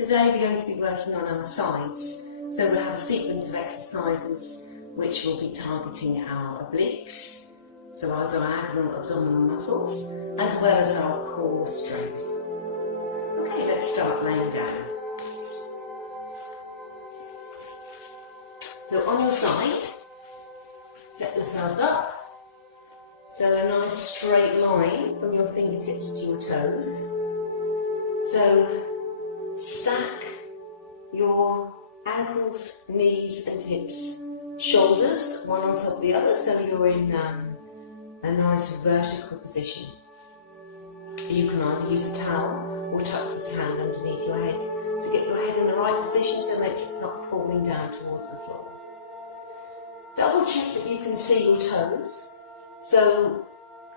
Today we're going to be working on our sides, so we'll have a sequence of exercises which will be targeting our obliques, so our diagonal abdominal muscles, as well as our core strength. Okay, let's start laying down. So on your side, set yourselves up. So a nice straight line from your fingertips to your toes. So stack your ankles, knees and hips, shoulders one on top of the other, so you're in a nice vertical position. You can either use a towel or tuck this hand underneath your head to get your head in the right position so make sure it's not falling down towards the floor. Double check that you can see your toes. So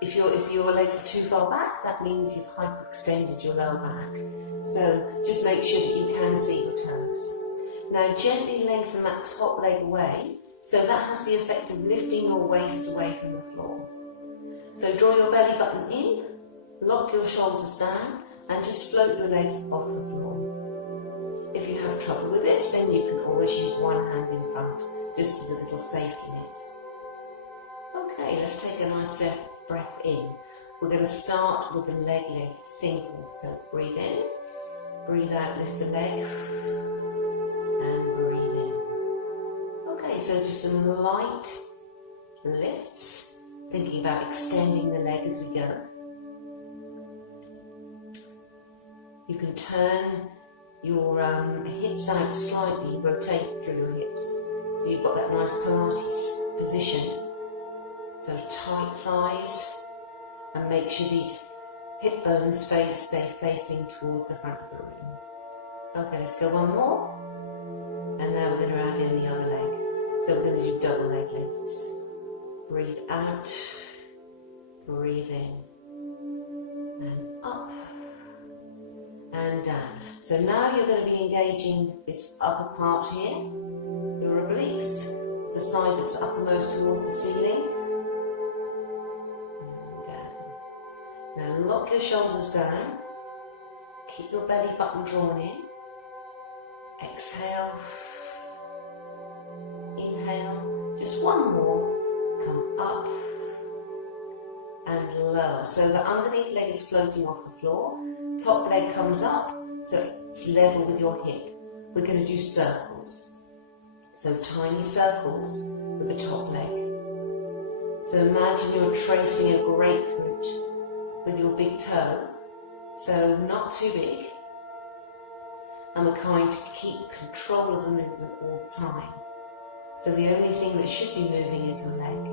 if your legs are too far back, that means you've hyperextended your lower back. So just make sure that you can see your toes. Now gently lengthen that top leg away, so that has the effect of lifting your waist away from the floor. So draw your belly button in, lock your shoulders down, and just float your legs off the floor. If you have trouble with this, then you can always use one hand in front, just as a little safety net. Okay, let's take a nice deep breath in. We're going to start with the leg lift, simple. So breathe in, breathe out, lift the leg, and breathe in. Okay, so just some light lifts, thinking about extending the leg as we go. You can turn your hips out slightly, rotate through your hips, so you've got that nice Pilates position. So tight thighs, and make sure these hip bones stay facing towards the front of the room. Okay, let's go one more, and now we're going to add in the other leg. So we're going to do double leg lifts. Breathe out, breathe in, and up, and down. So now you're going to be engaging this upper part here, your obliques, the side that's uppermost towards the ceiling. Now lock your shoulders down, keep your belly button drawn in, exhale, inhale, just one more, come up and lower. So the underneath leg is floating off the floor, top leg comes up, so it's level with your hip. We're going to do circles, so tiny circles with the top leg. So imagine you're tracing a grapefruit with your big toe, so not too big, and we're trying to keep control of the movement all the time. So the only thing that should be moving is your leg.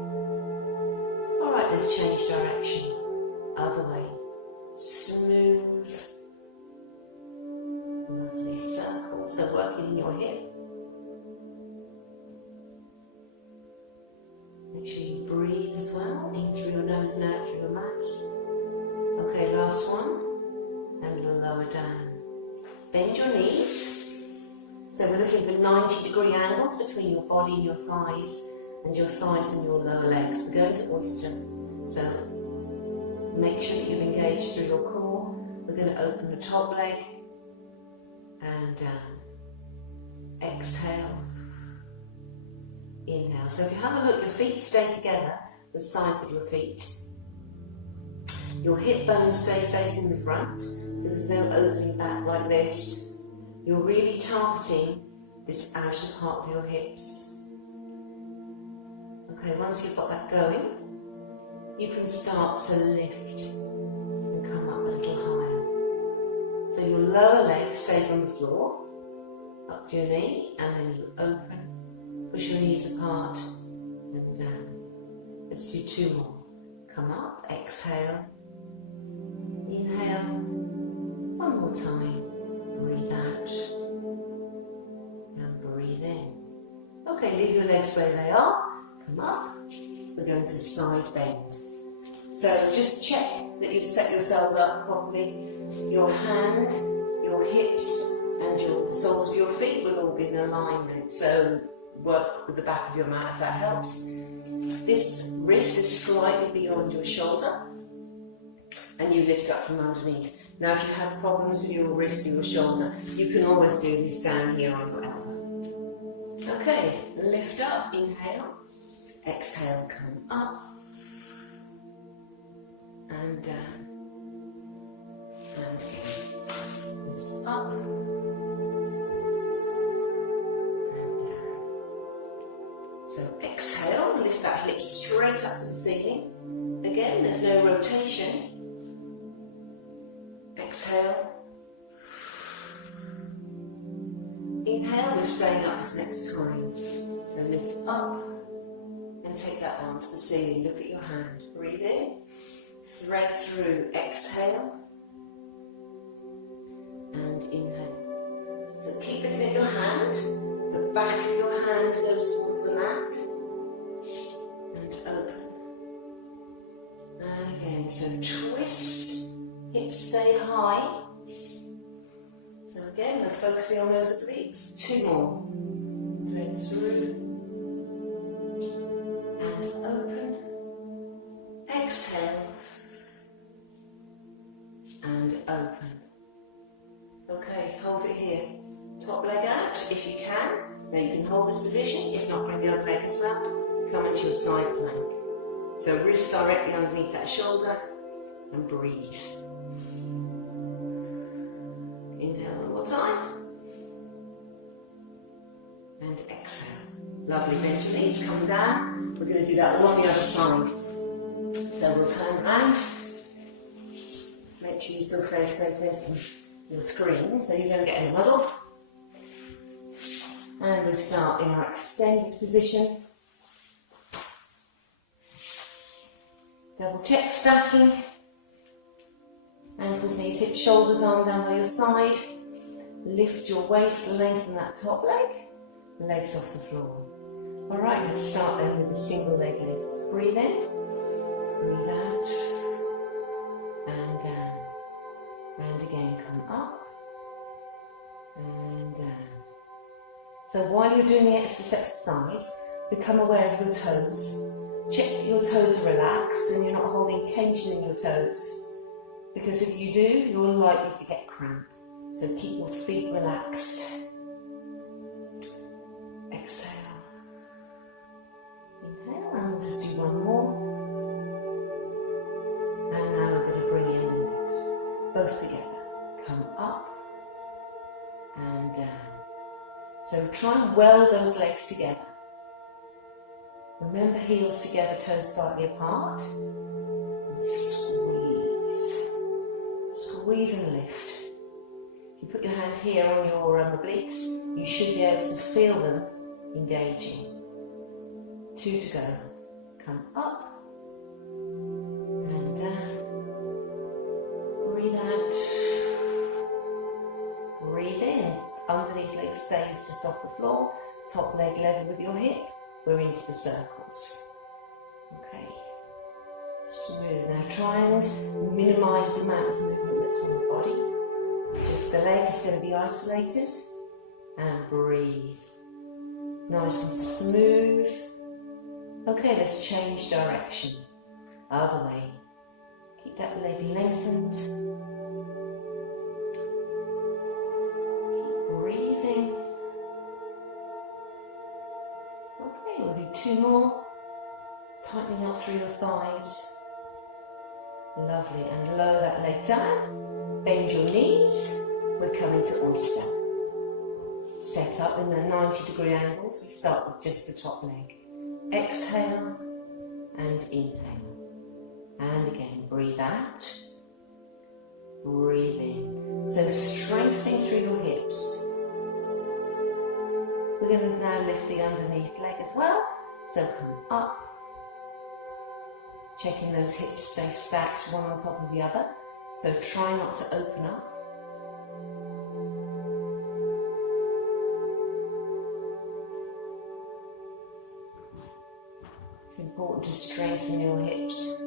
Alright, let's change direction. Other way. Smooth, lovely circle, so working in your hip. Make sure you breathe as well, in through your nose and out through your mouth. Okay, last one, and lower down. Bend your knees. So we're looking for 90-degree angles between your body and your thighs and your lower legs. We're going to oyster. So make sure that you're engaged through your core. We're going to open the top leg and down. Exhale. Inhale. So if you have a look, your feet stay together, the sides of your feet. Your hip bones stay facing the front, so there's no opening back like this. You're really targeting this outer part of your hips. Okay, once you've got that going, you can start to lift and come up a little higher. So your lower leg stays on the floor, up to your knee, and then you open, push your knees apart and down. Let's do two more. Come up, exhale. Inhale, one more time, breathe out, and breathe in. Okay, leave your legs where they are, come up, we're going to side bend. So just check that you've set yourselves up properly. Your hands, your hips, and the soles of your feet will all be in alignment, so work with the back of your mat if that helps. This wrist is slightly beyond your shoulder. and you lift up from underneath. Now if you have problems with your wrist or your shoulder, you can always do this down here on your elbow. Okay, lift up, inhale, exhale, come up, and down, and again, lift up, and down. So exhale, lift that hip straight up to the ceiling. Again, there's no rotation. Exhale. Inhale, we're staying up this next time. So lift up and take that arm to the ceiling. Look at your hand. Breathe in. Thread through. Exhale. And inhale. So keep looking at your hand. The back of your hand goes towards the mat. And open. And again, so twist, hips stay high. So again, we're focusing on those obliques. 2 more. Thread through. And open. Exhale. And open. Okay, hold it here. Top leg out if you can. Now you can hold this position. If not, bring the other leg as well. Come into your side plank. So wrist directly underneath that shoulder and breathe. Inhale one more time. And exhale. Lovely, bend your knees, come down. We're going to do that all on the other side. So we'll turn around. Make sure you still face your screen so you don't get in a muddle. And we'll start in our extended position. Double check stacking. Ankles, knees, hips, shoulders, arm down by your side. Lift your waist, lengthen that top leg. Legs off the floor. Alright, let's start then with the single leg lifts. Breathe in. Breathe out. And down. And again, come up. And down. So while you're doing this exercise, become aware of your toes. Check that your toes are relaxed and you're not holding tension in your toes. Because if you do, you're likely to get cramp. So keep your feet relaxed. Exhale. Inhale, and we'll just do one more. And now we're going to bring in the legs. Both together. Come up and down. So try and weld those legs together. Remember, heels together, toes slightly apart. And squeeze. Squeeze and lift. If you put your hand here on your obliques, you should be able to feel them engaging. 2 to go. Come up and down. Breathe out. Breathe in. Underneath leg stays just off the floor. Top leg level with your hip. We're into the circles. Okay. Smooth. Now try and minimise the amount of movement that's in the body. Just the leg is going to be isolated. And breathe. Nice and smooth. Okay, let's change direction. Other way. Keep that leg lengthened. Keep breathing. Okay, we'll do 2 more. Tightening up through your thighs. Lovely. And lower that leg down. Bend your knees. We're coming to oyster. Set up in the 90-degree angles. We start with just the top leg. Exhale and inhale. And again, breathe out. Breathe in. So strengthening through your hips. We're going to now lift the underneath leg as well. So come up. Checking those hips stay stacked one on top of the other. So try not to open up. It's important to strengthen your hips.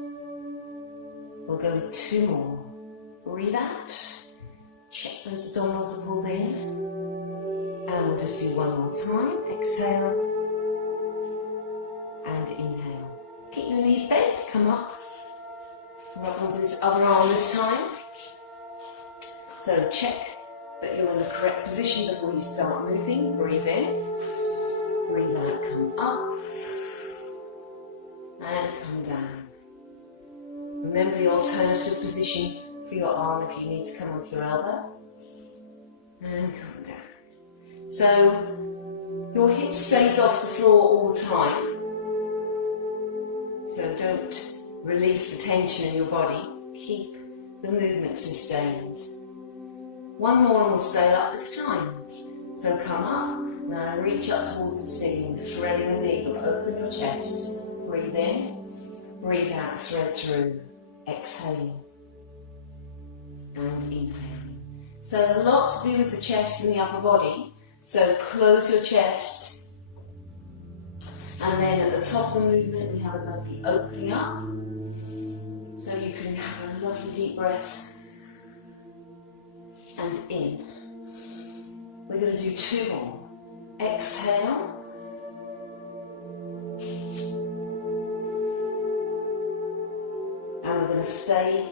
We'll go with 2 more. Breathe out. Check those abdominals are pulled in. And we'll just do 1 more time. Exhale. And inhale. Keep your knees bent. Come up. Up onto this other arm this time. So check that you're in the correct position before you start moving. Breathe in, breathe out, come up, and come down. Remember the alternative position for your arm if you need to come onto your elbow. And come down. So your hip stays off the floor all the time. So don't release the tension in your body. Keep the movement sustained. One more and we'll stay up this time. So come up, now reach up towards the ceiling, threading the needle, open your chest. Breathe in, breathe out, thread through. Exhale and inhale. So a lot to do with the chest and the upper body. So close your chest. And then at the top of the movement we have a lovely opening up. So you can have a lovely deep breath. And in. We're going to do 2 more. Exhale. And we're going to stay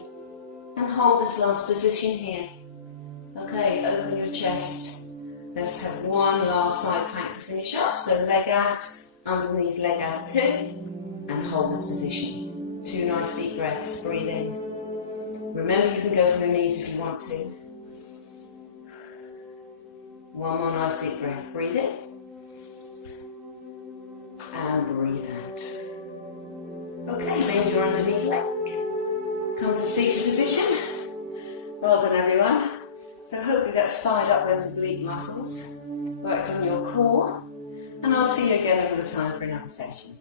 and hold this last position here. Okay, open your chest. Let's have one last side plank to finish up. So leg out, underneath, leg out 2. And hold this position. 2 nice deep breaths. Breathe in. Remember you can go from your knees if you want to. One more nice deep breath. Breathe in. And breathe out. Okay, bend your underneath leg. Come to seated position. Well done everyone. So hopefully that's fired up those oblique muscles. Worked on your core. And I'll see you again another time for another session.